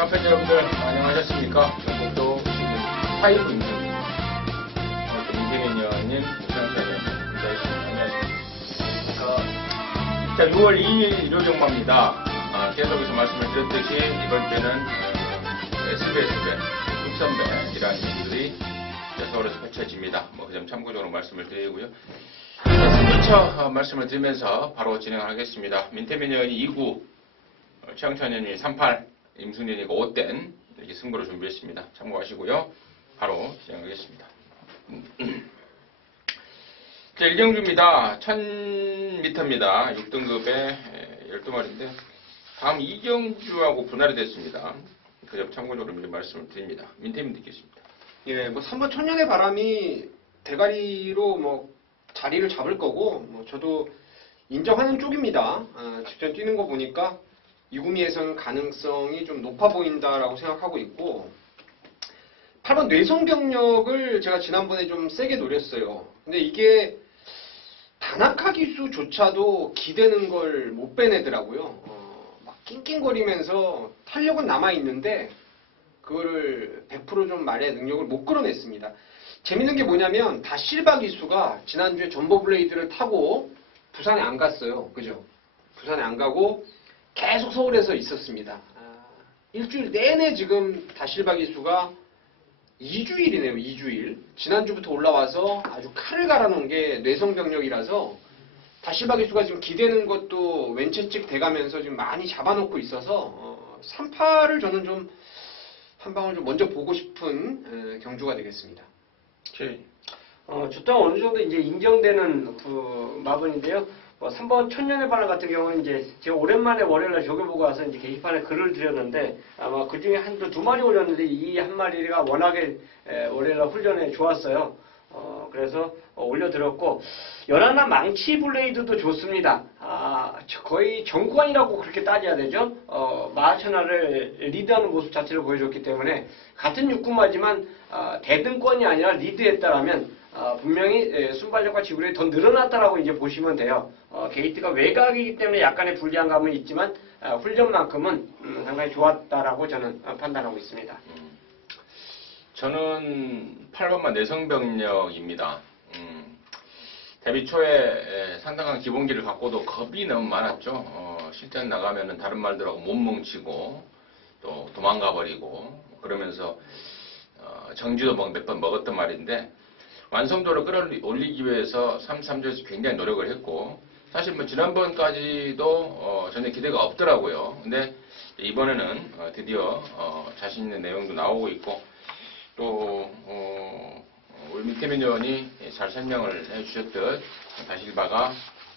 시청자 여러분들 안녕하셨습니까? 전국도 파이브 임수입니다. 오늘 또 민태민 의원님, 시청자님 안녕하십니까? 자, 6월 2일 일요경마입니다. 계속해서 말씀을 드렸듯이 이번 때는 SBS배, 육선배이라는 일들이 서울에서 펼쳐집니다. 그 점 참고적으로 말씀을 드리고요. 승부처 말씀을 드리면서 바로 진행하겠습니다. 민태민 의원이 2구, 최영찬 의원이 38, 임승진 의원이 5된 이렇게 승부를 준비했습니다. 참고하시고요. 바로 진행하겠습니다. 자, 1경주입니다. 1000m입니다. 6등급에 12마리인데 다음 2경주하고 분할이 됐습니다. 그 점 참고적으로 말씀을 드립니다. 민태민 듣겠습니다. 예, 3번 천년의 바람이 대가리로 자리를 잡을 거고, 저도 인정하는 쪽입니다. 직전 뛰는 거 보니까 이구미에서는 가능성이 좀 높아 보인다라고 생각하고 있고, 8번 뇌성병력을 제가 지난번에 좀 세게 노렸어요. 근데 이게 다나카 기수조차도 기대는 걸 못 빼내더라고요. 막 낑낑거리면서 탄력은 남아있는데 그거를 100% 좀 말의 능력을 못 끌어냈습니다. 재밌는 게 뭐냐면 다실바 기수가 지난주에 점보 블레이드를 타고 부산에 안 갔어요. 그죠? 부산에 안 가고 계속 서울에서 있었습니다. 일주일 내내 지금 다실바 기수가 2주일이네요. 2주일. 지난주부터 올라와서 아주 칼을 갈아놓은 게 뇌성병력이라서 다실바 기수가 지금 기대는 것도 왼채찍 돼가면서 지금 많이 잡아놓고 있어서 3파를 저는 좀 한 방을 좀 먼저 보고 싶은 경주가 되겠습니다. 주당 어느 정도 이제 인정되는 그 마분인데요. 3번 천년의 바람 같은 경우는 이제 제가 오랜만에 월요일날 조교보고 와서 이제 게시판에 글을 드렸는데 아마 그 중에 두 마리 올렸는데 이 한 마리가 워낙에 월요일날 훈련에 좋았어요. 그래서 올려드렸고 연하나 망치 블레이드도 좋습니다. 거의 정권이라고 그렇게 따져야 되죠. 마하천하를 리드하는 모습 자체를 보여줬기 때문에 같은 육군마지만 대등권이 아니라 리드했다라면 분명히 순발력과 지구력이 더 늘어났다라고 이제 보시면 돼요. 게이트가 외곽이기 때문에 약간의 불리한 감은 있지만 훈련만큼은 상당히 좋았다라고 저는 판단하고 있습니다. 저는 8번만 내성병력입니다. 데뷔 초에 상당한 기본기를 갖고도 겁이 너무 많았죠. 실전 나가면은 다른 말들하고 못 뭉치고 또 도망가 버리고 그러면서 정지도 몇 번 먹었던 말인데 완성도를 끌어올리기 위해서 3.3조에서 굉장히 노력을 했고 사실 지난번까지도 전혀 기대가 없더라고요. 근데 이번에는 드디어 자신 있는 내용도 나오고 있고 또 우리 민태민 의원이 잘 설명을 해주셨듯 다실바가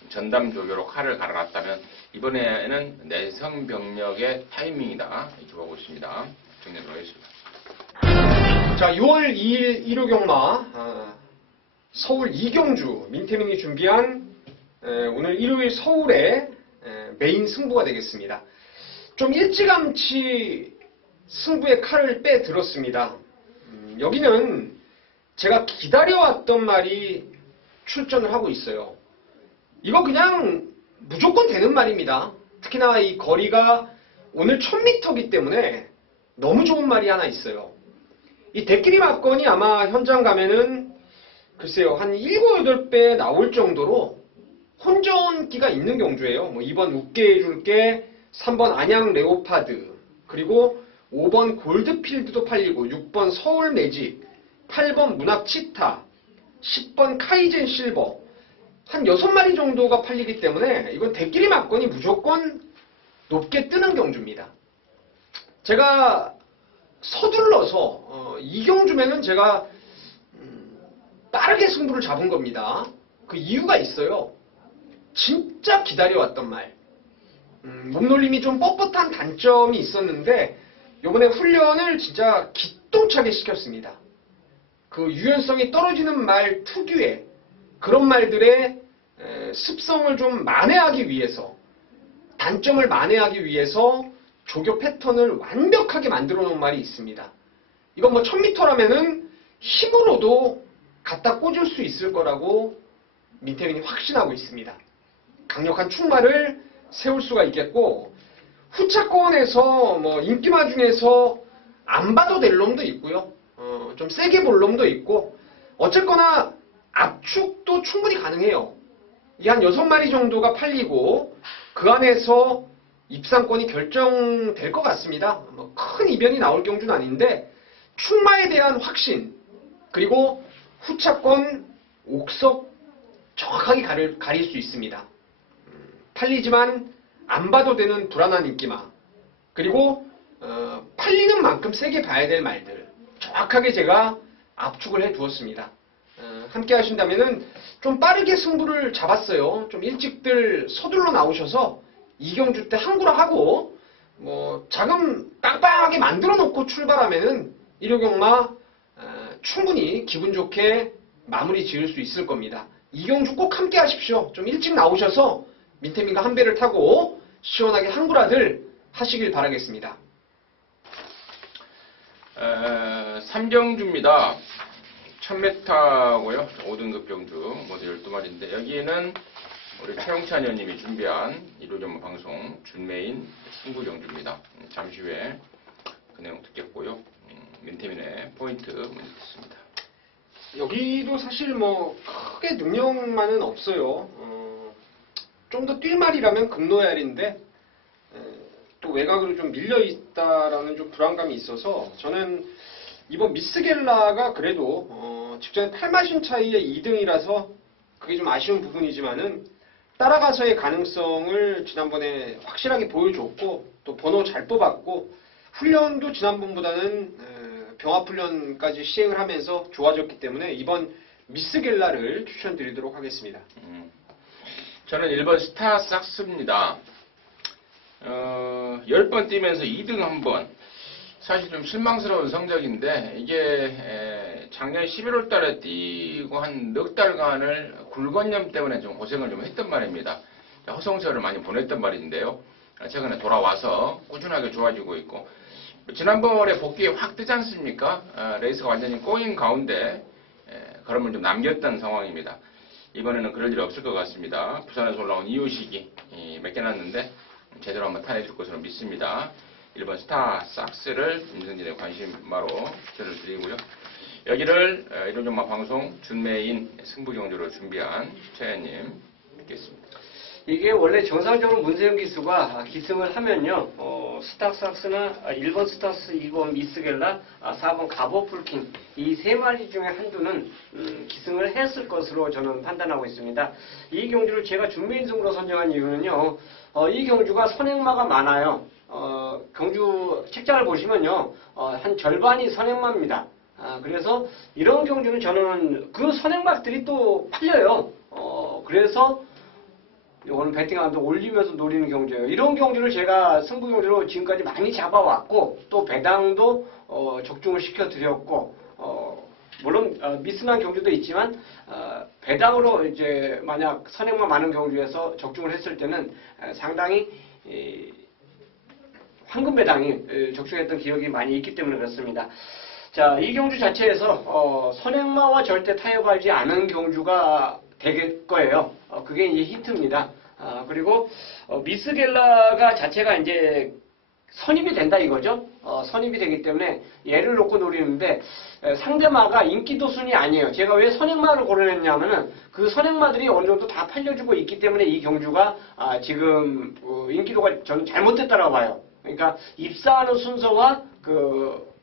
전담 조교로 칼을 갈아놨다면 이번에는 내성병력의 타이밍이다 이렇게 보고 있습니다. 정리하도록 하겠습니다. 자, 6월 2일 일요경마 서울 이경주 민태민이 준비한 오늘 일요일 서울의 메인 승부가 되겠습니다. 좀 일찌감치 승부의 칼을 빼들었습니다. 여기는 제가 기다려왔던 말이 출전을 하고 있어요. 이거 그냥 무조건 되는 말입니다. 특히나 이 거리가 오늘 1000m이기 때문에 너무 좋은 말이 하나 있어요. 이 대끼리 막건이 아마 현장 가면은 글쎄요 한 7, 8배 나올 정도로 혼전기가 있는 경주예요. 2번 웃게 해줄게, 3번 안양 레오파드, 그리고 5번 골드필드도 팔리고 6번 서울 매직, 8번 문학 치타, 10번 카이젠 실버 한 6마리 정도가 팔리기 때문에 이건 대끼리 막건이 무조건 높게 뜨는 경주입니다. 제가 서둘러서 이 경주면은 제가 빠르게 승부를 잡은 겁니다. 그 이유가 있어요. 진짜 기다려왔던 말. 몸놀림이 좀 뻣뻣한 단점이 있었는데 이번에 훈련을 진짜 기똥차게 시켰습니다. 그 유연성이 떨어지는 말 특유의 그런 말들의 습성을 좀 만회하기 위해서, 단점을 만회하기 위해서 조교 패턴을 완벽하게 만들어 놓은 말이 있습니다. 이건 1000m라면은 힘으로도 갖다 꽂을 수 있을 거라고 민태민이 확신하고 있습니다. 강력한 충말을 세울 수가 있겠고, 후차권에서 뭐 인기마 중에서 안 봐도 될 놈도 있고요. 좀 세게 볼 놈도 있고, 어쨌거나 압축도 충분히 가능해요. 이 한 6마리 정도가 팔리고 그 안에서 입상권이 결정될 것 같습니다. 뭐 큰 이변이 나올 경주는 아닌데, 충마에 대한 확신, 그리고 후차권 옥석 정확하게 가릴 수 있습니다. 팔리지만 안 봐도 되는 불안한 인기마, 그리고 팔리는 만큼 세게 봐야 될 말들 정확하게 제가 압축을 해 두었습니다. 함께 하신다면은 좀 빠르게 승부를 잡았어요. 좀 일찍들 서둘러 나오셔서 이경주 때 항구라 하고 뭐 자금 빵빵하게 만들어 놓고 출발하면은 일요경마 충분히 기분 좋게 마무리 지을 수 있을 겁니다. 이경주 꼭 함께 하십시오. 좀 일찍 나오셔서 민태민과 한 배를 타고 시원하게 항구라들 하시길 바라겠습니다. 3경주입니다. 1000m고요. 5등급 경주 모두 12마리인데 여기는 우리 최영찬 의원님이 준비한 일요전문 방송 준메인 승부 경주입니다. 잠시 후에 그 내용 듣겠고요. 민태민의 포인트 먼저 듣습니다. 여기도 사실 뭐 크게 능력만은 없어요. 좀 더 뛸 말이라면 금노얄인데 또 외곽으로 좀 밀려 있다라는 좀 불안감이 있어서 저는 이번 미스겔라가 그래도 직전에 8마신 차이의 2등이라서 그게 좀 아쉬운 부분이지만은 따라가서의 가능성을 지난번에 확실하게 보여줬고 또 번호 잘 뽑았고 훈련도 지난번보다는 병합훈련까지 시행을 하면서 좋아졌기 때문에 이번 미스겔라를 추천드리도록 하겠습니다. 저는 1번 스타삭스입니다. 10번 뛰면서 2등 한번. 사실 좀 실망스러운 성적인데 이게 작년 11월 달에 뛰고 한 넉 달간을 굴건염 때문에 좀 고생을 좀 했단 말입니다. 허송세월을 많이 보냈단 말인데요. 최근에 돌아와서 꾸준하게 좋아지고 있고 지난번에 복귀에 확 뜨지 않습니까? 레이스가 완전히 꼬인 가운데 걸음을 좀 남겼던 상황입니다. 이번에는 그럴 일이 없을 것 같습니다. 부산에서 올라온 이유식이 몇 개 났는데 제대로 한번 타내줄 것으로 믿습니다. 1번 스타삭스를 임성진의 관심마로 추천을 드리고요. 여기를 일요전마 방송 준메인 승부경주로 준비한 최현님 뵙겠습니다. 이게 원래 정상적으로 문세영 기수가 기승을 하면요, 스타삭스나 1번 스타스, 2번 미스겔라, 4번 가보풀킹 이 세 마리 중에 한두는 기승을 했을 것으로 저는 판단하고 있습니다. 이 경주를 제가 준비인승으로 선정한 이유는요, 이 경주가 선행마가 많아요. 경주 책자를 보시면요, 한 절반이 선행마입니다. 그래서 이런 경주는 저는 그 선행마들이 또 팔려요. 그래서 오늘 배팅하면서 올리면서 노리는 경주예요. 이런 경주를 제가 승부 경주로 지금까지 많이 잡아왔고 또 배당도 적중을 시켜드렸고 물론 미스난 경주도 있지만 배당으로 이제 만약 선행만 많은 경주에서 적중을 했을 때는 상당히 황금 배당이 적중했던 기억이 많이 있기 때문에 그렇습니다. 자, 이 경주 자체에서 선행마와 절대 타협하지 않은 경주가 될 거예요. 그게 이제 히트입니다. 그리고 미스겔라가 자체가 이제 선입이 된다 이거죠. 선입이 되기 때문에 얘를 놓고 노리는데 상대마가 인기도 순이 아니에요. 제가 왜 선행마를 고려했냐면은 그 선행마들이 어느 정도 다 팔려주고 있기 때문에 이 경주가 지금 인기도가 저는 잘못됐다라고 봐요. 그러니까 입사하는 순서와 그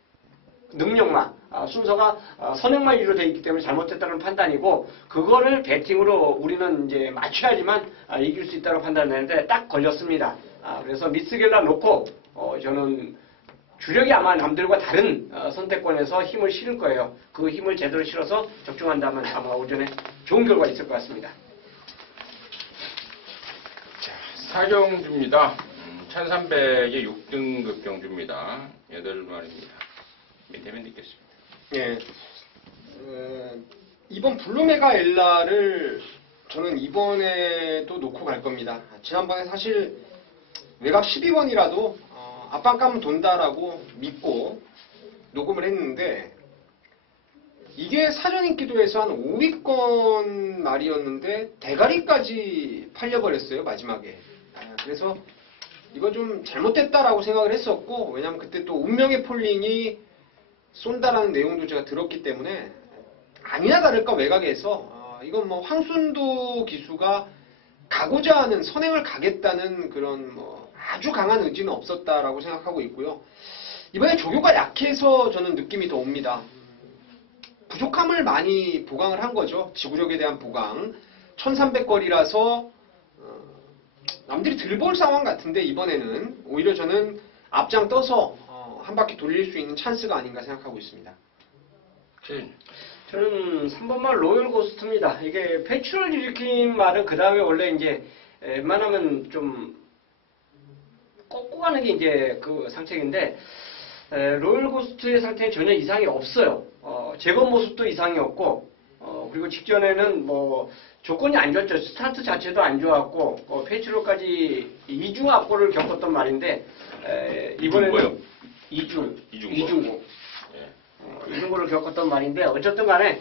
능력마 순서가 선행마 위주로 되어 있기 때문에 잘못됐다는 판단이고 그거를 배팅으로 우리는 이제 맞춰야지만 이길 수 있다고 판단했는데 딱 걸렸습니다. 그래서 미스겔라 놓고 저는 주력이 아마 남들과 다른 선택권에서 힘을 실을 거예요. 그 힘을 제대로 실어서 적중한다면 아마 오전에 좋은 결과 있을 것 같습니다. 자, 사경주입니다. 1300의 6등급 경주입니다. 8마리입니다. 민태민 듣겠습니다. 예. 이번 블루메가 엘라를 저는 이번에도 놓고 갈 겁니다. 지난번에 사실 외곽 12번이라도 앞방 까면 돈다라고 믿고 녹음을 했는데 이게 사전 인기도에서 한 5위권 말이었는데 대가리까지 팔려버렸어요 마지막에. 그래서 이거 좀 잘못됐다라고 생각을 했었고, 왜냐면 그때 또 운명의 폴링이 쏜다라는 내용도 제가 들었기 때문에 아니나 다를까 외곽에서 이건 뭐 황순도 기수가 가고자 하는 선행을 가겠다는 그런 뭐 아주 강한 의지는 없었다라고 생각하고 있고요. 이번에 조교가 약해서 저는 느낌이 더 옵니다. 부족함을 많이 보강을 한 거죠. 지구력에 대한 보강. 1300거리라서 남들이 들볼 상황 같은데 이번에는 오히려 저는 앞장 떠서 한 바퀴 돌릴 수 있는 찬스가 아닌가 생각하고 있습니다. 저는 3번말 로열 고스트입니다. 이게 패출을 일으킨 말은 그 다음에 원래 이제 웬만하면 좀 꺾고 가는 게 이제 그 상책인데 로열 고스트의 상태에 전혀 이상이 없어요. 제거 모습도 이상이 없고 그리고 직전에는 뭐 조건이 안 좋았죠. 스타트 자체도 안 좋았고 패출로까지 이중 압고를 겪었던 말인데 이번에는 이중고. 이런 거를 겪었던 말인데 어쨌든 간에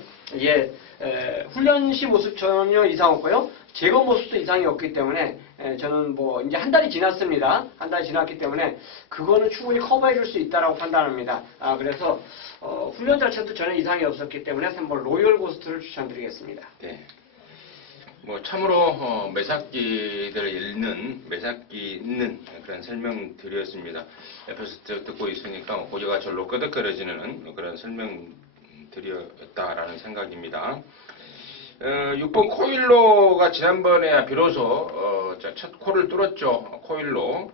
훈련 시 모습 전혀 이상 없고요. 제거 모습도 이상이 없기 때문에 저는 뭐 이제 한 달이 지났습니다. 한 달이 지났기 때문에 그거는 충분히 커버해 줄 수 있다라고 판단합니다. 그래서 훈련 자체도 전혀 이상이 없었기 때문에 3번 로열 고스트를 추천드리겠습니다. 네. 뭐 참으로 매사기들을 읽는 그런 설명들이었습니다. 옆에서 듣고 있으니까 고개가 절로 끄덕거려지는 그런 설명들이었다라는 생각입니다. 6번 코일로가 지난번에 비로소 첫 코를 뚫었죠. 코일로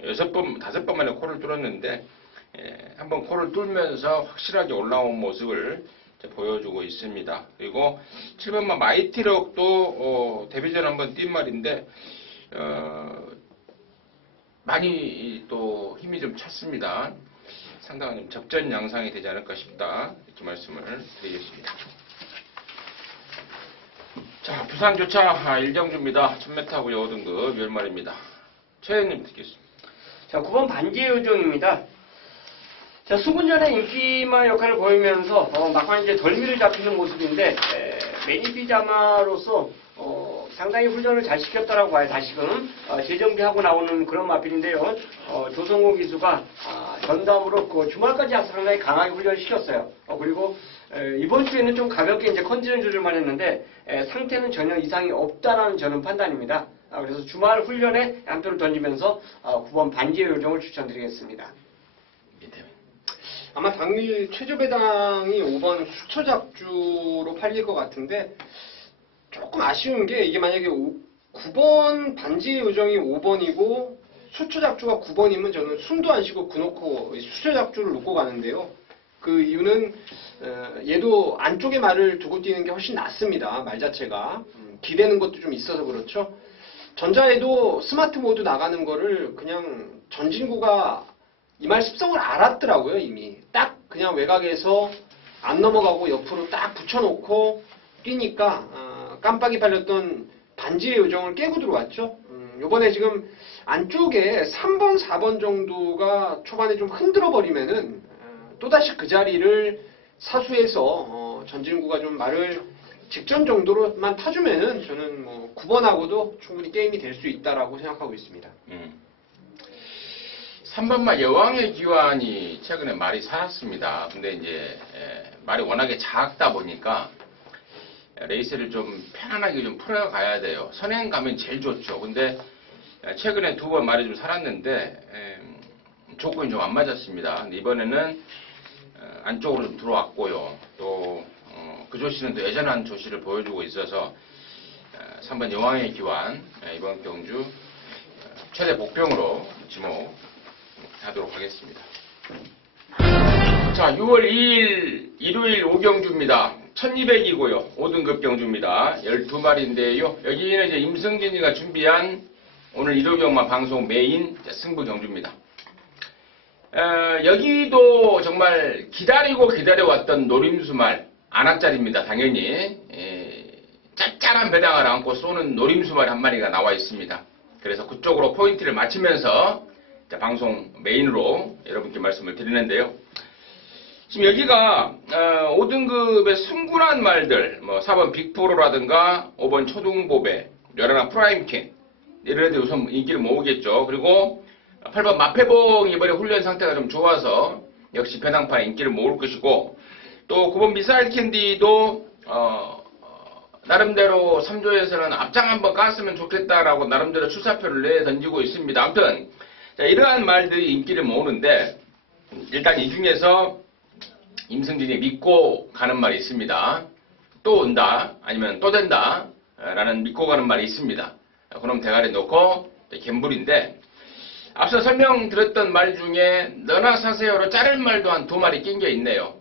5번 만에 코를 뚫었는데 한번 코를 뚫면서 확실하게 올라온 모습을 보여주고 있습니다. 그리고 7번만 마이티럭도 데뷔전 한번 뛴 말인데 많이 또 힘이 좀 찼습니다. 상당한 좀 접전 양상이 되지 않을까 싶다 이렇게 말씀을 드리겠습니다. 자, 부산교차 1경주입니다. 1000m고요 5등급 10마리입니다. 최현님 듣겠습니다. 자, 9번 반지의 요정입니다. 자, 수군전의 인기마 역할을 보이면서 막판 이제 덜미를 잡히는 모습인데 매니피자마로서 상당히 훈련을 잘 시켰다라고 봐요. 다시금 재정비하고 나오는 그런 마필인데요. 조성호 기수가 전담으로 그 주말까지 상당히 강하게 훈련을 시켰어요. 그리고 이번 주에는 좀 가볍게 이제 컨디션 조절만 했는데 상태는 전혀 이상이 없다라는 저는 판단입니다. 그래서 주말 훈련에 한 표를 던지면서 9번 반지의 요정을 추천드리겠습니다. 아마 당일 최저 배당이 5번 수처작주로 팔릴 것 같은데 조금 아쉬운 게 이게 만약에 9번 반지의 요정이 5번이고 수처작주가 9번이면 저는 숨도 안 쉬고 그놓고 수처작주를 놓고 가는데요. 그 이유는 얘도 안쪽에 말을 두고 뛰는 게 훨씬 낫습니다. 말 자체가 기대는 것도 좀 있어서 그렇죠. 전자에도 스마트 모드 나가는 거를 그냥 전진구가 이 말 습성을 알았더라고요. 이미 딱 그냥 외곽에서 안 넘어가고 옆으로 딱 붙여놓고 뛰니까 깜빡이 팔렸던 반지의 요정을 깨고 들어왔죠. 요번에 지금 안쪽에 3번 4번 정도가 초반에 좀 흔들어 버리면은 또다시 그 자리를 사수해서 전진구가 좀 말을 직전 정도로만 타주면은 저는 뭐 9번하고도 충분히 게임이 될 수 있다라고 생각하고 있습니다. 3번마 여왕의 기환이 최근에 말이 살았습니다. 근데 이제 말이 워낙에 작다 보니까 레이스를 좀 편안하게 좀 풀어가야 돼요. 선행 가면 제일 좋죠. 근데 최근에 2번 말이 좀 살았는데 조건이 좀 안 맞았습니다. 근데 이번에는 안쪽으로 좀 들어왔고요. 또 그 조씨는 또 예전한 조씨를 보여주고 있어서 3번 여왕의 기환 이번 경주 최대 복병으로 지목하도록 하겠습니다. 자, 6월 2일 일요일 5경주입니다. 1200이고요. 5등급 경주입니다. 12마리인데요. 여기는 이제 임승진이가 준비한 오늘 1호경마 방송 메인 승부 경주입니다. 여기도 정말 기다려왔던 노림수말 안악자리입니다. 당연히 짭짤한 배당을 안고 쏘는 노림수말 한 마리가 나와 있습니다. 그래서 그쪽으로 포인트를 맞추면서 방송 메인으로 여러분께 말씀을 드리는데요. 지금 여기가 5등급의 순군한 말들, 뭐 4번 빅프로라든가 5번 초등보배, 열하나 프라임킨 이런 애들 우선 인기를 모으겠죠. 그리고 8번 마패봉 이번에 훈련 상태가 좀 좋아서 역시 배당판에 인기를 모을 것이고, 또 9번 미사일 캔디도 나름대로 3조에서는 앞장 한번 깠으면 좋겠다라고 나름대로 출사표를 내던지고 있습니다. 아무튼 자, 이러한 말들이 인기를 모으는데, 일단 이 중에서 임승진이 믿고 가는 말이 있습니다. 또 온다, 아니면 또 된다 라는 믿고 가는 말이 있습니다. 그럼 대가리 놓고 갬블인데, 앞서 설명드렸던 말 중에 너나 사세요로 자를 말도 한 2마리 낑겨 있네요.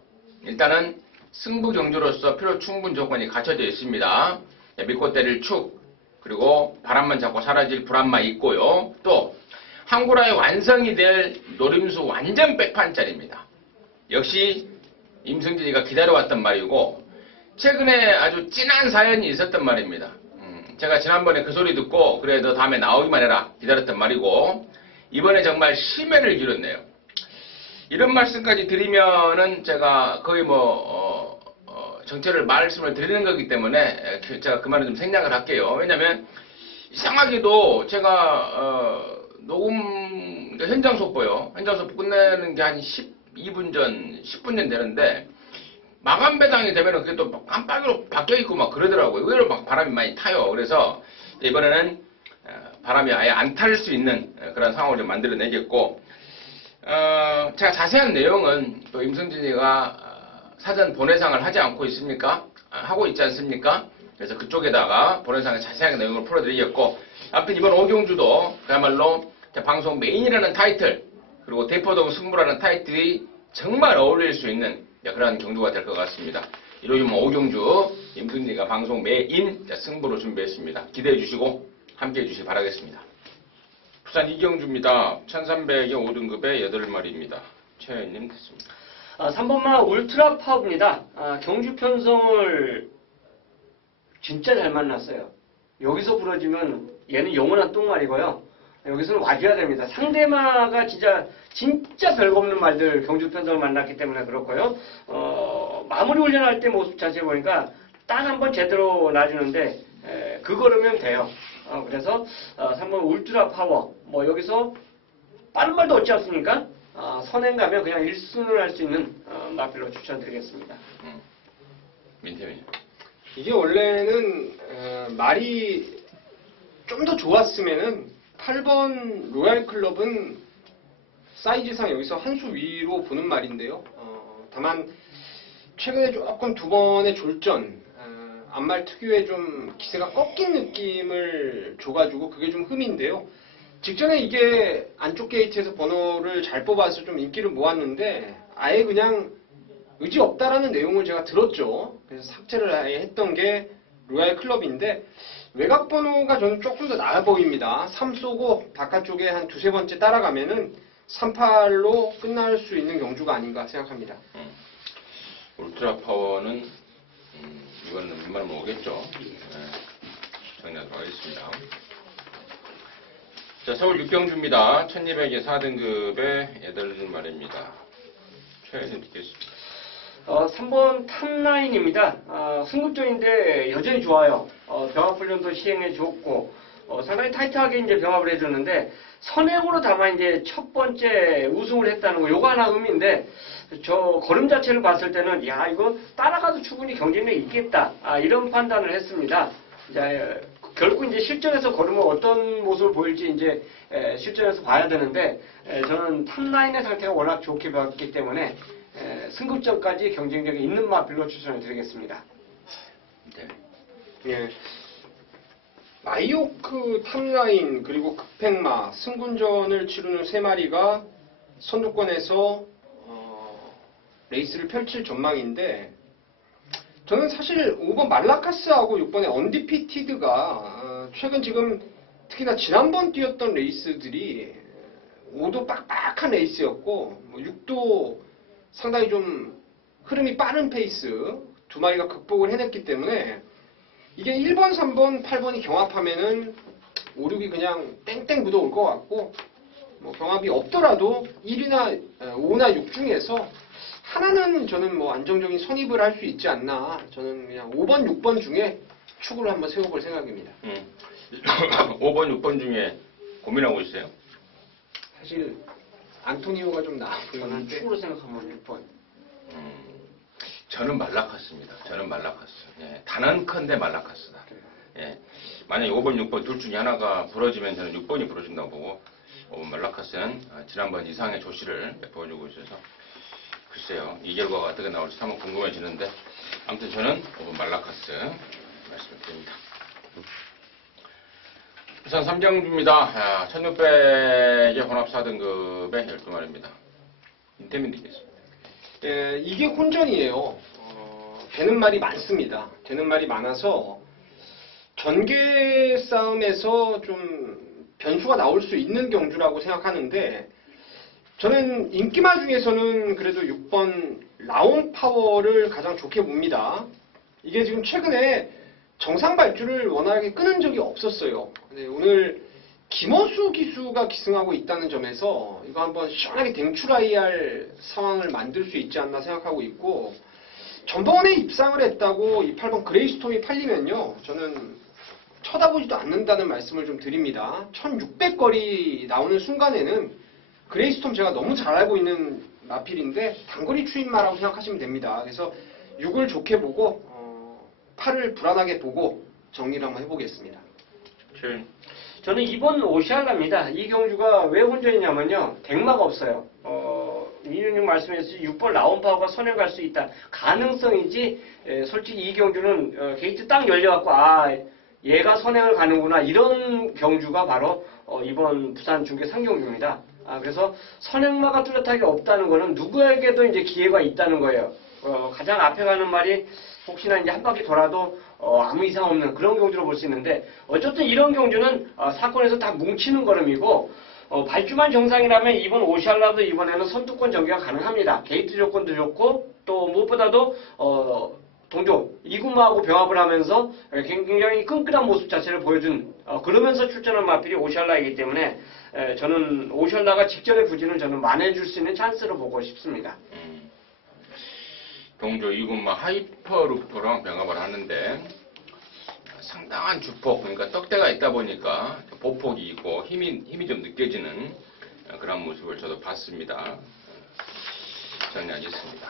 일단은 승부 경주로서 필요 충분 조건이 갖춰져 있습니다. 믿고 때릴 축, 그리고 바람만 잡고 사라질 불안만 있고요. 또 항구라의 완성이 될 노림수 완전 백판짜리입니다. 역시 임승진이가 기다려왔던 말이고, 최근에 아주 진한 사연이 있었던 말입니다. 제가 지난번에 그 소리 듣고 그래 너 다음에 나오기만 해라 기다렸던 말이고, 이번에 정말 심혈을 기울였네요. 이런 말씀까지 드리면은 제가 거의 정체를 말씀을 드리는 거기 때문에 제가 그 말은 좀 생략을 할게요. 왜냐면 이상하게도 제가 녹음 현장 속보요. 현장 속보 끝내는 게 한 12분 전, 10분 전 되는데 마감 배당이 되면은 그게 또 깜빡이로 바뀌어 있고 막 그러더라고요. 의외로 막 바람이 많이 타요. 그래서 이번에는 바람이 아예 안 탈 수 있는 그런 상황을 좀 만들어내겠고, 제가 자세한 내용은 또 임승진이가 사전 본회상을 하지 않고 있습니까? 하고 있지 않습니까? 그래서 그쪽에다가 본회상의 자세한 내용을 풀어드리겠고, 아무튼 이번 오경주도 그야말로 방송 메인이라는 타이틀, 그리고 대포동 승부라는 타이틀이 정말 어울릴 수 있는 그런 경주가 될 것 같습니다. 이로님 오경주, 임승진이가 방송 메인 승부로 준비했습니다. 기대해 주시고 함께해 주시기 바라겠습니다. 부산 이경주입니다. 1300의 5등급의 8마리입니다. 최현님 됐습니다. 3번마 울트라 파워입니다. 경주 편성을 진짜 잘 만났어요. 여기서 부러지면 얘는 영원한 똥말이고요. 여기서는 와줘야 됩니다. 상대마가 진짜 별거 없는 말들 경주 편성을 만났기 때문에 그렇고요. 마무리 훈련할 때 모습 자체 보니까 딱 한 번 제대로 놔주는데 그 걸으면 돼요. 그래서 3번 울트라 파워, 여기서 빠른 말도 얻지 않습니까? 선행 가면 그냥 1순을 할 수 있는 마필로 추천드리겠습니다. 민태민이. 이게 원래는 말이 좀 더 좋았으면은 8번 로얄 클럽은 사이즈상 여기서 한 수 위로 보는 말인데요. 다만 최근에 조금 2번의 졸전, 앞말 특유의 좀 기세가 꺾인 느낌을 줘가지고 그게 좀 흠인데요. 직전에 이게 안쪽 게이트에서 번호를 잘 뽑아서 좀 인기를 모았는데 아예 그냥 의지 없다라는 내용을 제가 들었죠. 그래서 삭제를 아예 했던 게 로얄 클럽인데, 외곽 번호가 저는 조금 더 나아 보입니다. 3 쏘고 바깥쪽에 한 2~3번째 따라가면은 3~8로 끝날 수 있는 경주가 아닌가 생각합니다. 울트라 파워는 이거는 웬만하면 오겠죠. 정리하도록 하겠습니다. 자, 서울 육경주입니다. 1200의 4등급의 8마리입니다. 최현님 듣겠습니다. 3번 탑라인입니다. 승급전인데 여전히 좋아요. 병합 훈련도 시행해 줬고, 상당히 타이트하게 이제 병합을 해줬는데, 선행으로 다만 이제 첫 번째 우승을 했다는 거, 요거 하나 의미인데, 저 걸음 자체를 봤을 때는, 야, 이거 따라가도 충분히 경쟁력이 있겠다. 이런 판단을 했습니다. 결국 이제 실전에서 걸으면 어떤 모습을 보일지 이제 실전에서 봐야 되는데, 저는 탑라인의 상태가 워낙 좋게 배웠기 때문에, 승급전까지 경쟁력이 있는 마필로 추천을 드리겠습니다. 네. 예. 마이오크 탑라인 그리고 급행마 승군전을 치르는 3마리가 선두권에서 레이스를 펼칠 전망인데, 저는 사실 5번 말라카스하고 6번의 언디피티드가 최근 지금 특히나 지난번 뛰었던 레이스들이 5도 빡빡한 레이스였고 6도 상당히 좀 흐름이 빠른 페이스 2마리가 극복을 해냈기 때문에 이게 1번, 3번, 8번이 경합하면은 5, 6이 그냥 땡땡 묻어올 것 같고, 경합이 없더라도 1이나 5나 6 중에서 하나는 저는 안정적인 선입을 할 수 있지 않나. 저는 그냥 5번, 6번 중에 축을 한번 세워볼 생각입니다. 5번, 6번 중에 고민하고 있어요? 사실 안토니오가 좀 나아 저는 보이는데 축으로 생각하면 6번. 저는 말라카스입니다. 저는 말라카스. 예, 단언컨대 말라카스다. 예, 만약 5번, 6번 둘 중에 하나가 부러지면 저는 6번이 부러진다고 보고 5번 말라카스는 지난번 이상의 조시를 보여주고 있어서 글쎄요. 이 결과가 어떻게 나올지 한번 궁금해지는데 아무튼 저는 5번 말라카스 말씀을 드립니다. 우선 3경주입니다. 1600의 혼합 4등급의 12마리입니다. 인터뷰 드리겠습니다. 예, 이게 혼전이에요. 되는 말이 많습니다. 되는 말이 많아서 전개 싸움에서 좀 변수가 나올 수 있는 경주라고 생각하는데 저는 인기마 중에서는 그래도 6번 라온 파워를 가장 좋게 봅니다. 이게 지금 최근에 정상 발주를 워낙에 끊은 적이 없었어요. 근데 오늘 김어수 기수가 기승하고 있다는 점에서 이거 한번 시원하게 댕출하이할 상황을 만들 수 있지 않나 생각하고 있고 전번에 입상을 했다고 이 8번 그레이스톰이 팔리면요 저는 쳐다보지도 않는다는 말씀을 좀 드립니다. 1600거리 나오는 순간에는 그레이스톰 제가 너무 잘 알고 있는 마필인데 단거리 추임마라고 생각하시면 됩니다. 그래서 6을 좋게 보고 8을 불안하게 보고 정리를 한번 해보겠습니다. 저는 2번 오시알라입니다. 이 경주가 왜 혼전이냐면요. 덱마가 없어요. 민현님 말씀하셨듯이 6번 라온파워가 선행 갈 수 있다. 가능성이지 솔직히 이 경주는 게이트 딱 열려갖고 얘가 선행을 가는구나 이런 경주가 바로 이번 부산 중계 3경주입니다. 그래서 선행마가 뚜렷하게 없다는 거는 누구에게도 이제 기회가 있다는 거예요. 가장 앞에 가는 말이 혹시나 이제 한 바퀴 돌아도 아무 이상 없는 그런 경주로 볼 수 있는데 어쨌든 이런 경주는 사건에서 다 뭉치는 걸음이고 발주만 정상이라면 이번 오시알라도 이번에는 선두권 전개가 가능합니다. 게이트 조건도 좋고 또 무엇보다도 동종 이군마하고 병합을 하면서 굉장히 끈끈한 모습 자체를 보여준 그러면서 출전한 마필이 오시알라이기 때문에 저는 오시알라가 직전의 부진을 저는 만회해줄 수 있는 찬스로 보고 싶습니다. 동조 2군마 하이퍼루퍼랑 병합을 하는데 상당한 주폭, 그러니까 떡대가 있다 보니까 보폭이 있고 힘이 좀 느껴지는 그런 모습을 저도 봤습니다. 정리하겠습니다.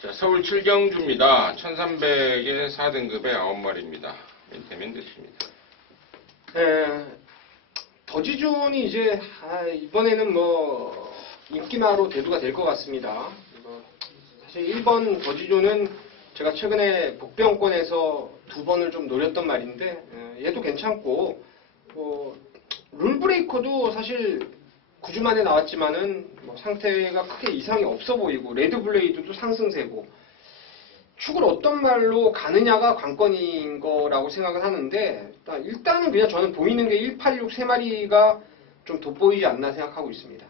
자, 서울 7경주입니다. 1300의 4등급의 9마리입니다. 인터뷰는 됐습니다. 더지존이 이제 이번에는 뭐 인기마로 대두가 될 것 같습니다. 사실 1번 더지존은 제가 최근에 복병권에서 2번을 좀 노렸던 말인데 얘도 괜찮고 룰브레이커도 사실 9주 만에 나왔지만은 뭐 상태가 크게 이상이 없어 보이고 레드블레이드도 상승세고 축을 어떤 말로 가느냐가 관건인 거라고 생각을 하는데 일단은 그냥 저는 보이는 게 186 3마리가 좀 돋보이지 않나 생각하고 있습니다.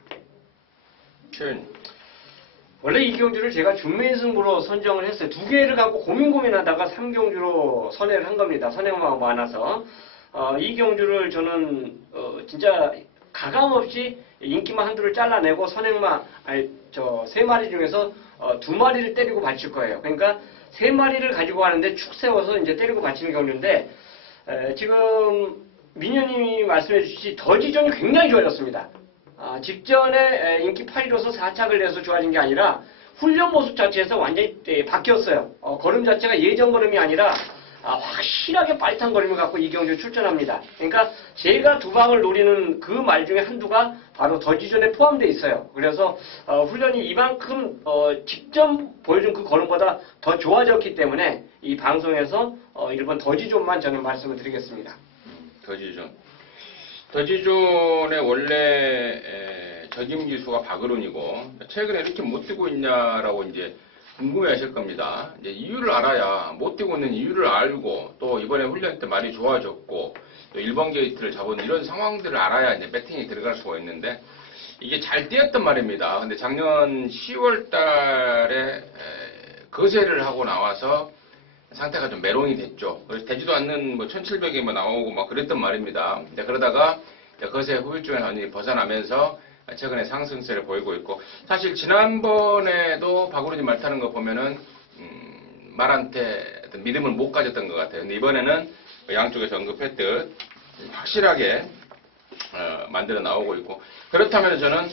원래 이 경주를 제가 준매승부로 선정을 했어요. 두 개를 갖고 고민하다가 3경주로 선회를 한 겁니다. 선행마가 많아서 이 경주를 저는 진짜 가감없이 인기마 한두를 잘라내고 선행마 3마리 중에서 2마리를 때리고 바칠 거예요. 그러니까 3마리를 가지고 가는데 축 세워서 이제 때리고 바치는 경우인데 지금 민현님이 말씀해 주시지 더지전이 굉장히 좋아졌습니다. 직전에 인기 8위로서 4착을 내서 좋아진 게 아니라 훈련 모습 자체에서 완전히 바뀌었어요. 걸음 자체가 예전 걸음이 아니라 확실하게 빠릿한 걸음을 갖고 이 경주에 출전합니다. 그러니까 제가 두 방을 노리는 그 말 중에 한두가 바로 더지전에 포함되어 있어요. 그래서 훈련이 이만큼 직전 보여준 그 걸음보다 더 좋아졌기 때문에 이 방송에서 1번 더지존만 저는 말씀을 드리겠습니다. 더지존의 원래 적임 기수가 박으론이고 최근에 이렇게 못 뛰고 있냐라고 이제 궁금해하실 겁니다. 이제 이유를 알아야 못 뛰고 있는 이유를 알고 또 이번에 훈련 때 많이 좋아졌고 또 1번 게이트를 잡은 이런 상황들을 알아야 이제 배팅이 들어갈 수가 있는데 이게 잘 뛰었단 말입니다. 근데 작년 10월 달에 거세를 하고 나와서 상태가 좀 메롱이 됐죠. 그래서 되지도 않는 뭐 1700이 뭐 나오고 막 그랬단 말입니다. 근데 그러다가 거세 후유증에서 완전히 벗어나면서 최근에 상승세를 보이고 있고 사실 지난번에도 박우르님 말 타는 거 보면은 말한테 어떤 믿음을 못 가졌던 것 같아요. 근데 이번에는 양쪽에서 언급했듯 확실하게 만들어 나오고 있고, 그렇다면 저는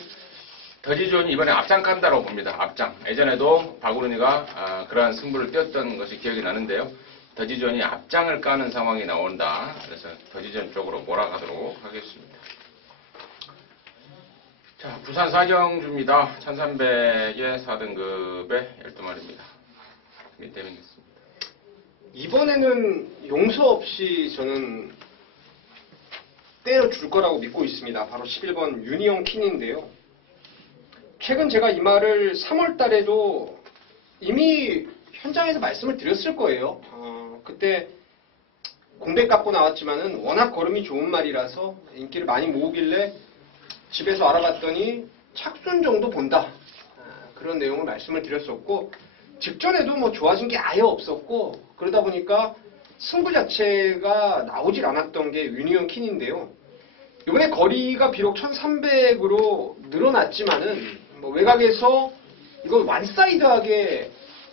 더지존이 이번에 앞장 깐다고 봅니다. 앞장. 예전에도 박우른이가 그러한 승부를 띄었던 것이 기억이 나는데요. 더지존이 앞장을 까는 상황이 나온다. 그래서 더지존 쪽으로 몰아가도록 하겠습니다. 자, 부산 사경주입니다. 1300의 4등급의 12마리입니다. 밑대민겠습니다. 이번에는 용서 없이 저는 때려줄 거라고 믿고 있습니다. 바로 11번 유니온 킨인데요. 최근 제가 이 말을 3월 달에도 이미 현장에서 말씀을 드렸을 거예요. 그때 공백 갖고 나왔지만은 워낙 걸음이 좋은 말이라서 인기를 많이 모으길래 집에서 알아봤더니 착순 정도 본다. 그런 내용을 말씀을 드렸었고, 직전에도 뭐 좋아진 게 아예 없었고, 그러다 보니까 승부 자체가 나오질 않았던 게 유니온 킨인데요. 이번에 거리가 비록 1300으로 늘어났지만은 뭐 외곽에서 이걸 완사이드하게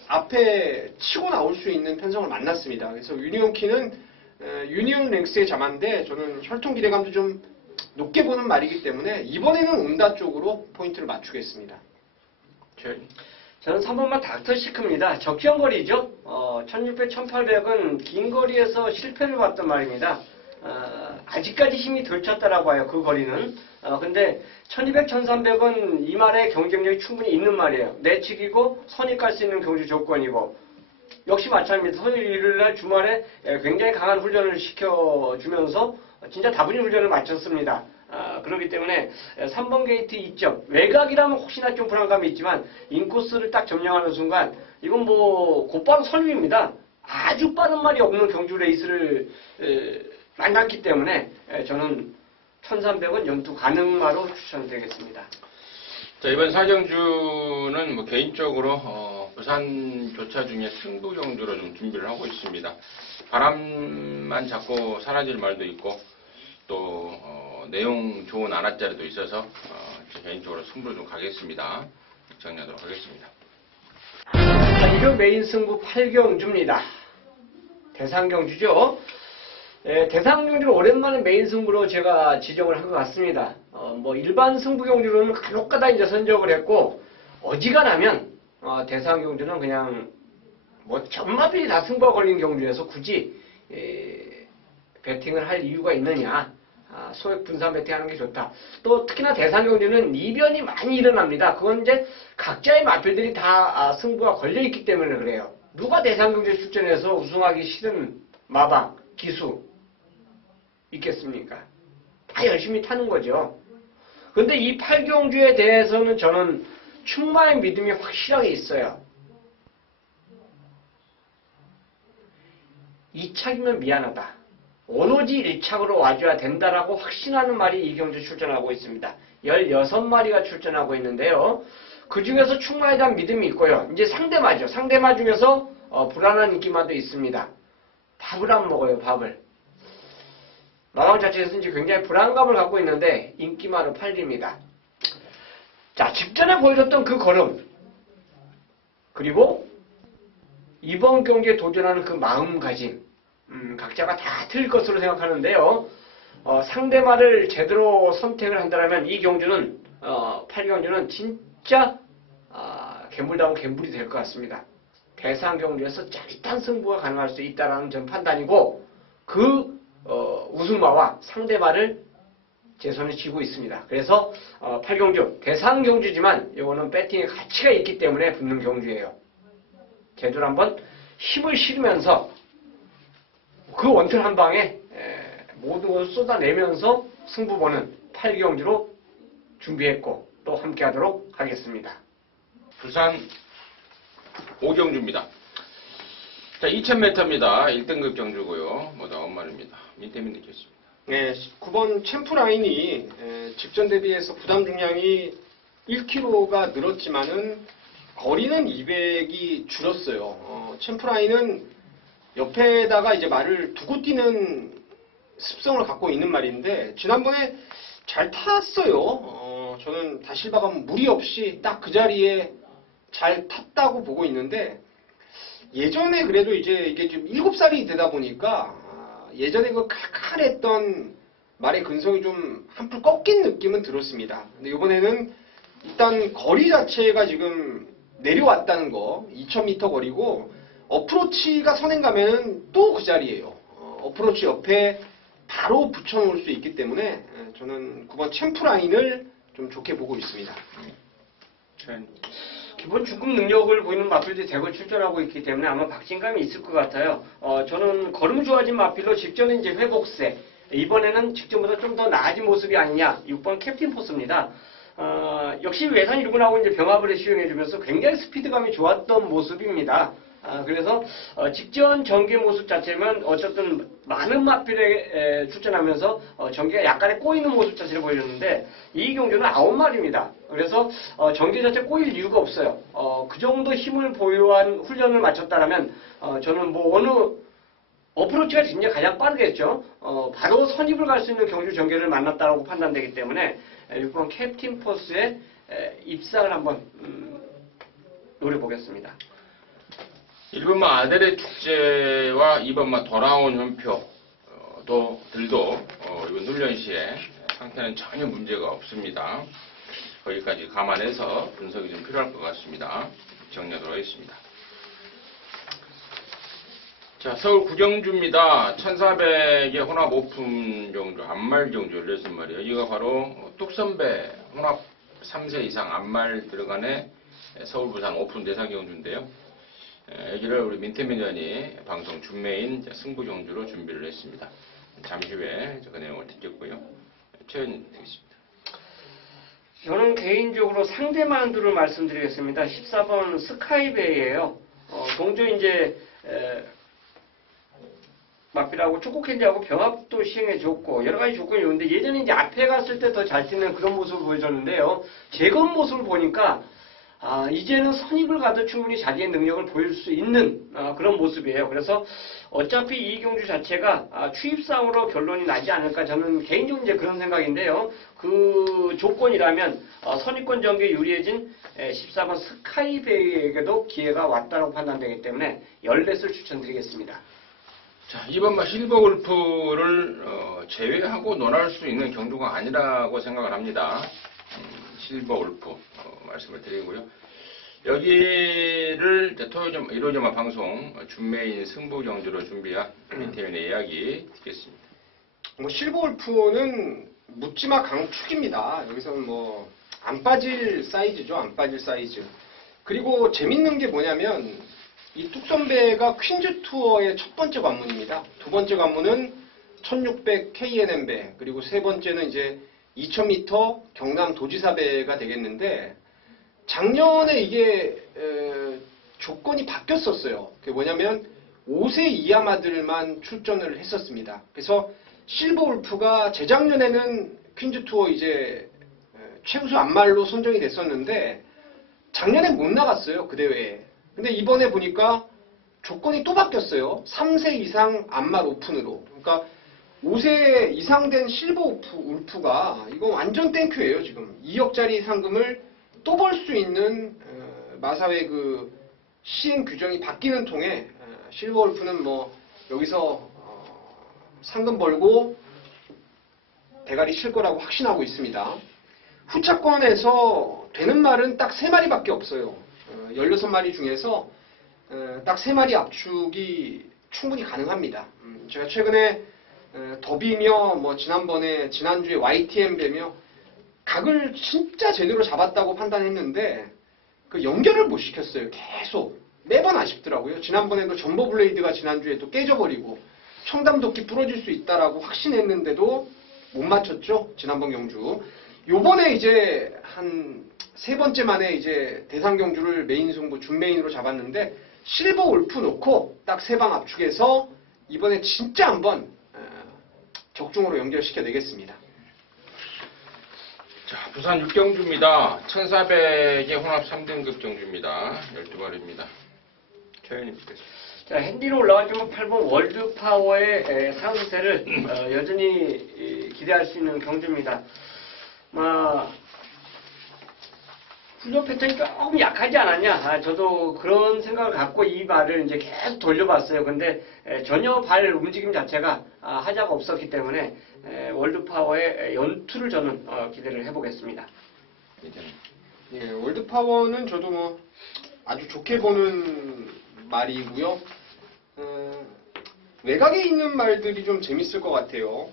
앞에 치고 나올 수 있는 편성을 만났습니다. 그래서 유니온 킨은 유니온 랭스의 자만데 저는 혈통 기대감도 좀 높게 보는 말이기 때문에 이번에는 온다 쪽으로 포인트를 맞추겠습니다. 저는 3번만 닥터시크입니다. 적정 거리죠. 1600, 1800은 긴 거리에서 실패를 봤단 말입니다. 아직까지 힘이 덜 찼다라고 해요. 그 거리는. 근데 1200, 1300은 이 말에 경쟁력이 충분히 있는 말이에요. 내치기고 선입 갈 수 있는 경주 조건이고, 역시 마찬가지입니다. 토요일 일요일날 주말에 굉장히 강한 훈련을 시켜주면서 진짜 다분히 훈련을 마쳤습니다. 그렇기 때문에 3번 게이트 2점, 외곽이라면 혹시나 좀 불안감이 있지만 인코스를 딱 점령하는 순간 이건 뭐 곧바로 선입입니다. 아주 빠른 말이 없는 경주 레이스를 만났기 때문에 저는 1300은 연투 가능마로 추천드리겠습니다. 자, 이번 사경주는 뭐 개인적으로 부산 교차 중에 승부 경주로 좀 준비를 하고 있습니다. 바람만 자꾸 사라질 말도 있고, 또 내용 좋은 안압자리도 있어서 제 개인적으로 승부를 좀 가겠습니다. 정리하도록 하겠습니다. 자, 일요 메인 승부 8경주입니다. 대상경주죠. 대상경주를 오랜만에 메인 승부로 제가 지정을 한 것 같습니다. 뭐 일반 승부 경주로는 간혹가다 이제 선정을 했고, 어지간하면 대상경주는 그냥 뭐 전마들이 다 승부가 걸린 경주에서 굳이 배팅을 할 이유가 있느냐. 소액 분산 배팅하는 게 좋다. 또 특히나 대상경주는 이변이 많이 일어납니다. 그건 이제 각자의 마필들이 다 승부가 걸려있기 때문에 그래요. 누가 대상경주에 출전해서 우승하기 싫은 마방, 기수 있겠습니까? 다 열심히 타는 거죠. 근데 이 8경주에 대해서는 저는 충만한 믿음이 확실하게 있어요. 2착이면 미안하다. 오로지 1착으로 와줘야 된다라고 확신하는 말이 이 경주 출전하고 있습니다. 16마리가 출전하고 있는데요. 그 중에서 충만에 대한 믿음이 있고요. 이제 상대마죠. 상대마 중에서 불안한 인기마도 있습니다. 밥을 안 먹어요, 밥을. 마방 자체에서 이제 굉장히 불안감을 갖고 있는데 인기마로 팔립니다. 자, 직전에 보여줬던 그 걸음, 그리고 이번 경기에 도전하는 그 마음가짐, 각자가 다 틀릴 것으로 생각하는데요. 상대마를 제대로 선택을 한다면 이 경주는 8경주는 진짜 갬블다운 갬블이 될 것 같습니다. 대상 경주에서 짜릿한 승부가 가능할 수 있다는 전 판단이고, 그 우승마와 상대마를 제 손에 쥐고 있습니다. 그래서 8경주 대상 경주지만 이거는 배팅의 가치가 있기 때문에 붙는 경주예요. 제대로 한번 힘을 실으면서 그 원툴 한 방에 모든 것을 쏟아내면서 승부 보는 8경주로 준비했고 또 함께 하도록 하겠습니다. 부산 5경주입니다. 자, 2000m입니다. 1등급 경주고요. 모두 9마리입니다. 민태민 느꼈습니다. 네, 9번 챔프라인이 직전 대비해서 부담 중량이 1kg가 늘었지만은 거리는 200이 줄었어요. 챔프라인은 옆에다가 이제 말을 두고 뛰는 습성을 갖고 있는 말인데 지난번에 잘 탔어요. 저는 다실바가 무리 없이 딱 그 자리에 잘 탔다고 보고 있는데 예전에 그래도 이제 이게 좀 7살이 되다 보니까 예전에 그 칼칼했던 말의 근성이 좀 한풀 꺾인 느낌은 들었습니다. 근데 이번에는 일단 거리 자체가 지금 내려왔다는 거, 2000m 거리고 어프로치가 선행 가면은 또 그 자리예요. 어프로치 옆에 바로 붙여놓을 수 있기 때문에 저는 9번 챔프라인을 좀 좋게 보고 있습니다. 기본 중급 능력을 보이는 마필들이 대거 출전하고 있기 때문에 아마 박진감이 있을 것 같아요. 저는 걸음 좋아진 마필로 직전에 이제 회복세, 이번에는 직전보다 좀 더 나아진 모습이 아니냐. 6번 캡틴 포스입니다. 역시 외산 1군하고 이제 병합을 시행해주면서 굉장히 스피드감이 좋았던 모습입니다. 그래서 직전 전개 모습 자체면 어쨌든 많은 마필에 출전하면서 전개가 약간의 꼬이는 모습 자체를 보여줬는데 이 경주는 9마리입니다. 그래서 전개 자체 꼬일 이유가 없어요. 그 정도 힘을 보유한 훈련을 마쳤다라면 저는 뭐 어느 어프로치가 진짜 가장 빠르겠죠. 바로 선입을 갈 수 있는 경주 전개를 만났다고 판단되기 때문에 6번 캡틴 포스의 입상을 한번 노려보겠습니다. 1번마 아델의 축제와 2번마 돌아온 현표 들도 이번 훈련 시에 상태는 전혀 문제가 없습니다. 거기까지 감안해서 분석이 좀 필요할 것 같습니다. 정리하도록 하겠습니다. 자, 서울 구경주입니다. 1400의 혼합 오픈 경주, 암말 경주 16마리요. 이거 바로 뚝선배 혼합 3세 이상 암말 들어간의 서울 부산 오픈 대상 경주인데요. 여기를 우리 민태민전이 방송 준매인 승부 경주로 준비를 했습니다. 잠시 후에 그 내용을 듣겠고요. 최현님 되겠습니다. 저는 개인적으로 상대만두를 말씀드리겠습니다. 14번 스카이베이예요. 동조 이제 마필하고 초코캔디하고 병합도 시행해줬고 여러 가지 조건이 있는데 예전에 이제 앞에 갔을 때 더 잘 뛰는 그런 모습을 보여줬는데요. 제검 모습을 보니까 이제는 선입을 가도 충분히 자기의 능력을 보일 수 있는 그런 모습이에요. 그래서 어차피 이 경주 자체가 추입상으로 결론이 나지 않을까 저는 개인적으로 이제 그런 생각인데요. 그 조건이라면 선입권 전개에 유리해진 14번 스카이베이에게도 기회가 왔다고 판단되기 때문에 14을 추천드리겠습니다. 자, 2번마 실버울프를 제외하고 논할 수 있는 경주가 아니라고 생각을 합니다. 실버울프 말씀을 드리고요. 여기를 토요점 1호점화 방송 준매인 승부 경주로 준비한 민태민의 이야기 듣겠습니다. 뭐 실버울프는 묻지마 강축입니다. 여기서는 뭐 안 빠질 사이즈죠. 안 빠질 사이즈. 그리고 재밌는 게 뭐냐면 이 뚝선배가 퀸즈 투어의 첫 번째 관문입니다. 두 번째 관문은 1600 KNM배, 그리고 세 번째는 이제 2000m 경남 도지사배가 되겠는데, 작년에 이게 조건이 바뀌었었어요. 그게 뭐냐면 5세 이하마들만 출전을 했었습니다. 그래서 실버울프가 재작년에는 퀸즈 투어 이제 최우수 암말로 선정이 됐었는데 작년에 못 나갔어요. 그 대회에. 근데 이번에 보니까 조건이 또 바뀌었어요. 3세 이상 암말 오픈으로. 그러니까 5세 이상 된 실버 울프가 이거 완전 땡큐예요. 지금 2억짜리 상금을 또 벌 수 있는 마사회 그 시행 규정이 바뀌는 통에 실버 울프는 뭐 여기서 상금 벌고 대가리 칠 거라고 확신하고 있습니다. 후차권에서 되는 말은 딱 3마리밖에 없어요. 16마리 중에서 딱 3마리 압축이 충분히 가능합니다. 제가 최근에 더비며 뭐 지난주에 YTM 뵈며 각을 진짜 제대로 잡았다고 판단했는데 그 연결을 못 시켰어요. 계속 매번 아쉽더라고요. 지난번에도 점버 블레이드가 지난주에 또 깨져버리고 청담도끼 부러질 수 있다라고 확신했는데도 못 맞췄죠. 지난번 경주. 요번에 이제 한 3번째 만에 이제 대상 경주를 메인 승부 준메인으로 잡았는데 실버 울프 놓고 딱 3방 압축해서 이번에 진짜 한번 적중으로 연결시켜내겠습니다. 자, 부산 6경주입니다. 1400의 혼합 3등급 경주입니다. 12마리입니다. 최현님 듣겠습니다. 자, 핸디로 올라가지만 8번 월드파워의 상승세를 여전히 기대할 수 있는 경주입니다. 훈련 패턴이 조금 약하지 않았냐? 저도 그런 생각을 갖고 이 말을 이제 계속 돌려봤어요. 근데 전혀 발 움직임 자체가 하자가 없었기 때문에 월드파워의 연투를 저는 기대를 해보겠습니다. 예, 월드파워는 저도 뭐 아주 좋게 보는 말이고요. 외곽에 있는 말들이 좀 재밌을 것 같아요.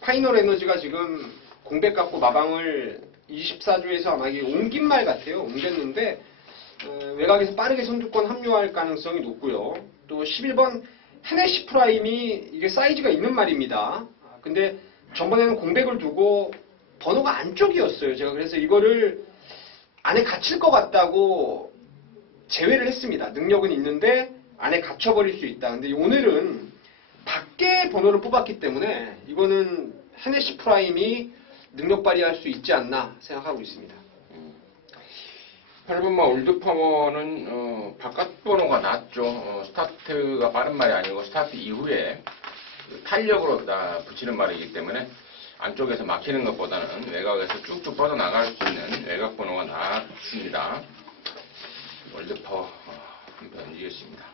파이널 에너지가 지금 공백 갖고 마방을 24주에서 아마 이게 옮긴 말 같아요. 옮겼는데 외곽에서 빠르게 선두권 합류할 가능성이 높고요. 또 11번 헤네시 프라임이 이게 사이즈가 있는 말입니다. 근데 전번에는 공백을 두고 번호가 안쪽이었어요. 제가 그래서 이거를 안에 갇힐 것 같다고 제외를 했습니다. 능력은 있는데 안에 갇혀버릴 수 있다. 근데 오늘은 밖에 번호를 뽑았기 때문에 이거는 헤네시 프라임이 능력 발휘할 수 있지 않나 생각하고 있습니다. 8번마 올드파워는 바깥 번호가 낮죠. 스타트가 빠른 말이 아니고 스타트 이후에 탄력으로 다 붙이는 말이기 때문에 안쪽에서 막히는 것보다는 외곽에서 쭉쭉 뻗어나갈 수 있는 외곽 번호가 낮습니다. 월드파워 한번 움직였습니다.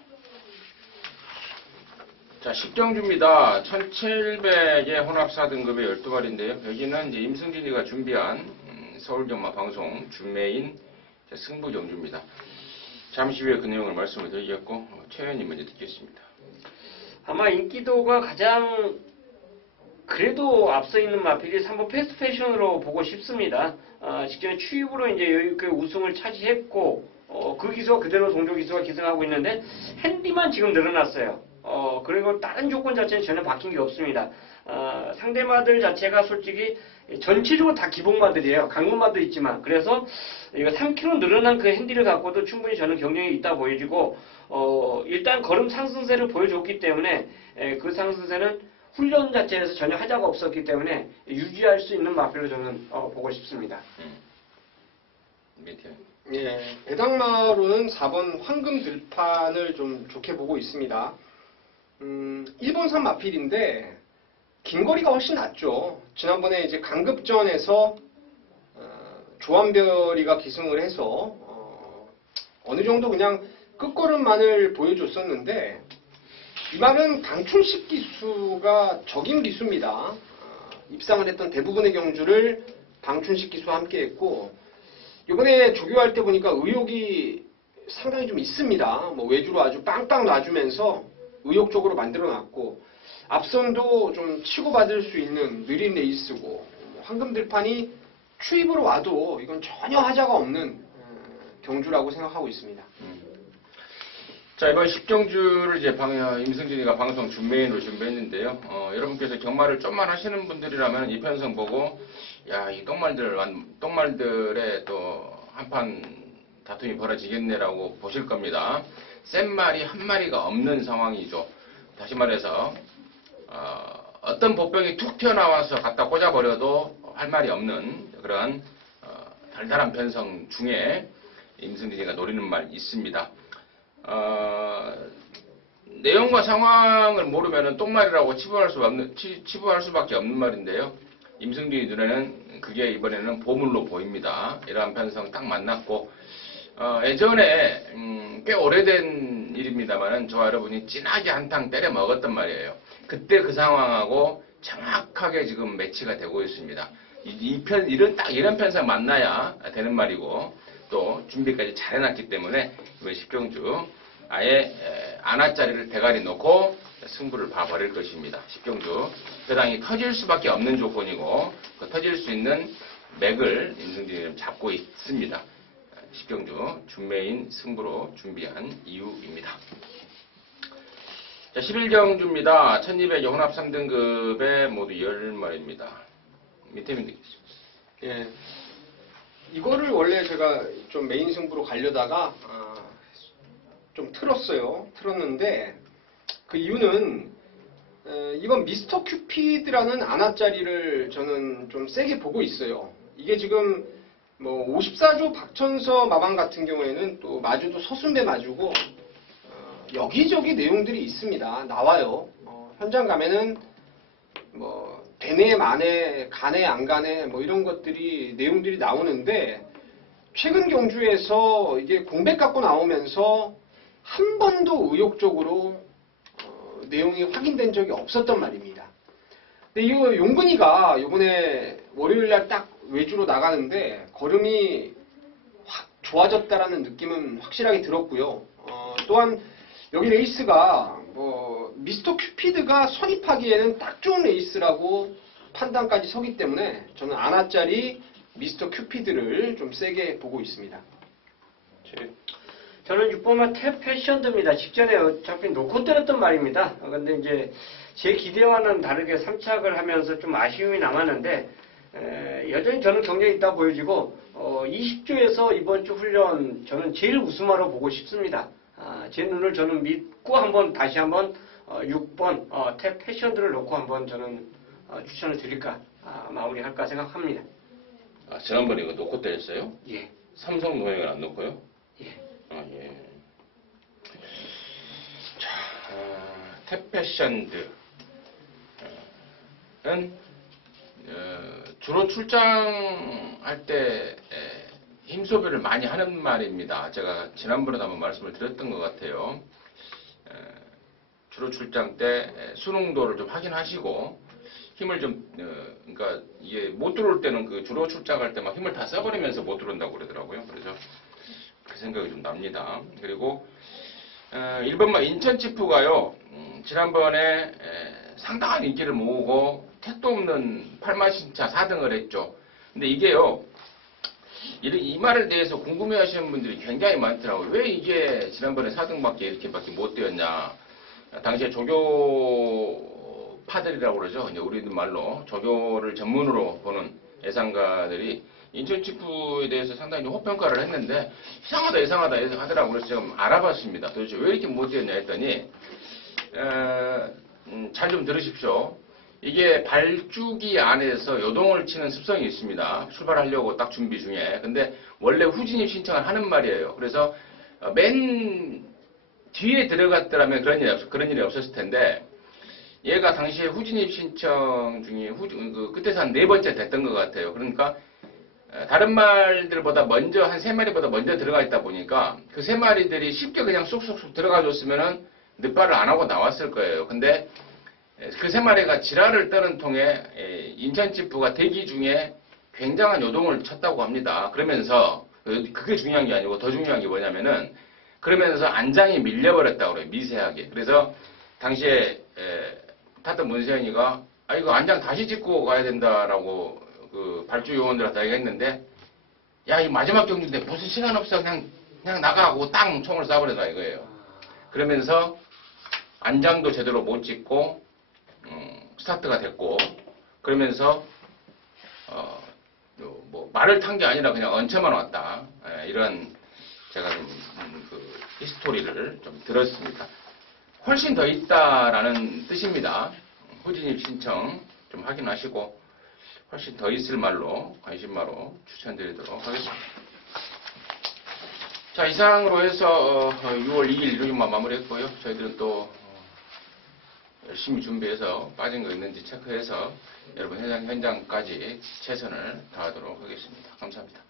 자, 10경주입니다. 1700의 혼합사 등급의 12마리인데요. 여기는 이제 임승진이가 준비한 서울경마 방송 준메인 승부 경주입니다. 잠시 후에 그 내용을 말씀을 드리겠고, 최현님 먼저 듣겠습니다. 아마 인기도가 가장 그래도 앞서 있는 마필이 3번 패스트 패션으로 보고 싶습니다. 직전에 추입으로 이제 여유있게 우승을 차지했고, 그 기수가 그대로 동조 기수가 기승하고 있는데, 핸디만 지금 늘어났어요. 그리고 다른 조건 자체는 전혀 바뀐 게 없습니다. 상대마들 자체가 솔직히 전체적으로 다 기본마들이에요. 강문마도 있지만. 그래서 이거 3kg 늘어난 그 핸디를 갖고도 충분히 저는 경쟁이 있다 보여지고, 일단 걸음 상승세를 보여줬기 때문에 그 상승세는 훈련 자체에서 전혀 하자가 없었기 때문에 유지할 수 있는 마필로 저는 보고 싶습니다. 예, 배당마로는 4번 황금 들판을 좀 좋게 보고 있습니다. 1번산 마필인데 긴 거리가 훨씬 낫죠. 지난번에 이제 강급전에서 조한별이가 기승을 해서 어느 정도 그냥 끝걸음만을 보여줬었는데 이 말은 방춘식 기수가 적임 기수입니다. 입상을 했던 대부분의 경주를 방춘식 기수와 함께 했고 이번에 조교할 때 보니까 의욕이 상당히 좀 있습니다. 뭐 외주로 아주 빵빵 놔주면서 의욕적으로 만들어놨고 앞선도 좀 치고받을 수 있는 느린 레이스고 황금들판이 추입으로 와도 이건 전혀 하자가 없는 경주라고 생각하고 있습니다. 자, 이번 10경주를 이제 임승진이가 방송 준메인으로 준비했는데요. 여러분께서 경마를 좀만 하시는 분들이라면 이 편성 보고 야, 이 똥말들의 또 한판 다툼이 벌어지겠네라고 보실 겁니다. 센 말이 한 마리가 없는 상황이죠. 다시 말해서 어떤 보병이 툭 튀어나와서 갖다 꽂아버려도 할 말이 없는 그런 달달한 편성 중에 임승진이가 노리는 말 있습니다. 내용과 상황을 모르면 똥말이라고 치부할 수밖에 없는 말인데요. 임승진이 눈에는 그게 이번에는 보물로 보입니다. 이러한 편성 딱 만났고 예전에 꽤 오래된 일입니다만 저와 여러분이 진하게 한탕 때려 먹었단 말이에요. 그때 그 상황하고 정확하게 지금 매치가 되고 있습니다. 이런 편성 만나야 되는 말이고 또 준비까지 잘 해놨기 때문에 이번 10경주 아예 안아짜리를 대가리 놓고 승부를 봐버릴 것입니다. 10경주 배당이 터질 수밖에 없는 조건이고 그 터질 수 있는 맥을 임승진이 잡고 있습니다. 10경주 준메인 승부로 준비한 이유입니다. 자, 11경주입니다. 1200 혼합 3등급에 모두 10마리입니다. 밑에 믿겠습니다. 예. 이거를 원래 제가 좀 메인 승부로 가려다가 좀 틀었는데 그 이유는 이번 미스터 큐피드라는 안아짜리를 저는 좀 세게 보고 있어요. 이게 지금 뭐 54조 박천서 마방 같은 경우에는 또 마주도 서순배 마주고 여기저기 내용들이 있습니다. 나와요. 현장 가면은 뭐 되네 마네 가네 안 가네 뭐 이런 것들이 내용들이 나오는데 최근 경주에서 이게 공백 갖고 나오면서 한 번도 의욕적으로 내용이 확인된 적이 없었단 말입니다. 근데 이 용근이가 이번에 월요일날 딱 외주로 나가는데 걸음이 확 좋아졌다라는 느낌은 확실하게 들었고요. 또한 여기 레이스가 뭐 미스터 큐피드가 선입하기에는 딱 좋은 레이스라고 판단까지 서기 때문에 저는 아나짜리 미스터 큐피드를 좀 세게 보고 있습니다. 저는 6번만 탭 패션드입니다. 직전에 어차피 놓고 때렸던 말입니다. 근데 이제 제 기대와는 다르게 3착을 하면서 좀 아쉬움이 남았는데 여전히 저는 경쟁이 있다 보여지고 20주에서 이번 주 훈련 저는 제일 우승하러 보고 싶습니다. 제 눈을 저는 믿고 다시 한번 6번 탭 패션드를 놓고 한번 저는 추천을 드릴까 마무리할까 생각합니다. 지난번에 이거 놓고 때렸어요? 예. 삼성 노행을 안 놓고요? 예. 예. 자, 탭패션드는 주로 출장할 때 힘소비를 많이 하는 말입니다. 제가 지난번에도 한번 말씀을 드렸던 것 같아요. 주로 출장 때 수능도를 좀 확인하시고 힘을 좀 그러니까 이게 못 들어올 때는 그 주로 출장할 때 막 힘을 다 써버리면서 못 들어온다고 그러더라고요. 그래서 그 생각이 좀 납니다. 그리고 1번마 인천치프가요. 지난번에 상당한 인기를 모으고 택도 없는 8마신차 4등을 했죠. 근데 이게요. 이 말에 대해서 궁금해하시는 분들이 굉장히 많더라고요. 왜 이게 지난번에 4등밖에 이렇게밖에 못 되었냐. 당시에 조교파들이라고 그러죠. 이제 우리들 말로 조교를 전문으로 보는 예상가들이 인천치프에 대해서 상당히 호평가를 했는데 이상하다 하더라고요. 그래서 제가 알아봤습니다. 도대체 왜 이렇게 못 되었냐 했더니 잘 좀 들으십시오. 이게 발주기 안에서 요동을 치는 습성이 있습니다. 출발하려고 딱 준비 중에. 근데 원래 후진입 신청을 하는 말이에요. 그래서 맨 뒤에 들어갔더라면 그런 일이 없었을 텐데 얘가 당시에 후진입 신청 중에 그 끝에서 한 4번째 됐던 것 같아요. 그러니까 다른 말들보다 먼저 한 3마리보다 먼저 들어가 있다 보니까 그 3마리들이 쉽게 그냥 쏙쏙쏙 들어가 줬으면은 늦발을 안 하고 나왔을 거예요. 근데 그 3마리가 지랄을 떠는 통에 인천치프가 대기 중에 굉장한 요동을 쳤다고 합니다. 그러면서 그게 중요한 게 아니고 더 중요한 게 뭐냐면은 그러면서 안장이 밀려버렸다고 그래요. 미세하게. 그래서 당시에 탔던 문세현이가 이거 안장 다시 짚고 가야 된다라고 그 발주 요원들한테 얘기했는데 야, 이 마지막 경주인데 무슨 시간 없어. 그냥 나가고 땅 총을 쏴버리다 이거예요. 그러면서 안장도 제대로 못 짚고 스타트가 됐고 그러면서 뭐 말을 탄 게 아니라 그냥 얹혀만 왔다. 이런 제가 좀 그 히스토리를 좀 들었습니다. 훨씬 더 있다라는 뜻입니다. 후진입 신청 좀 확인하시고 훨씬 더 있을 말로 관심마로 추천드리도록 하겠습니다. 자, 이상으로 해서 6월 2일 일요일만 마무리했고요. 저희들은 또 열심히 준비해서 빠진 거 있는지 체크해서 여러분 현장까지 최선을 다하도록 하겠습니다. 감사합니다.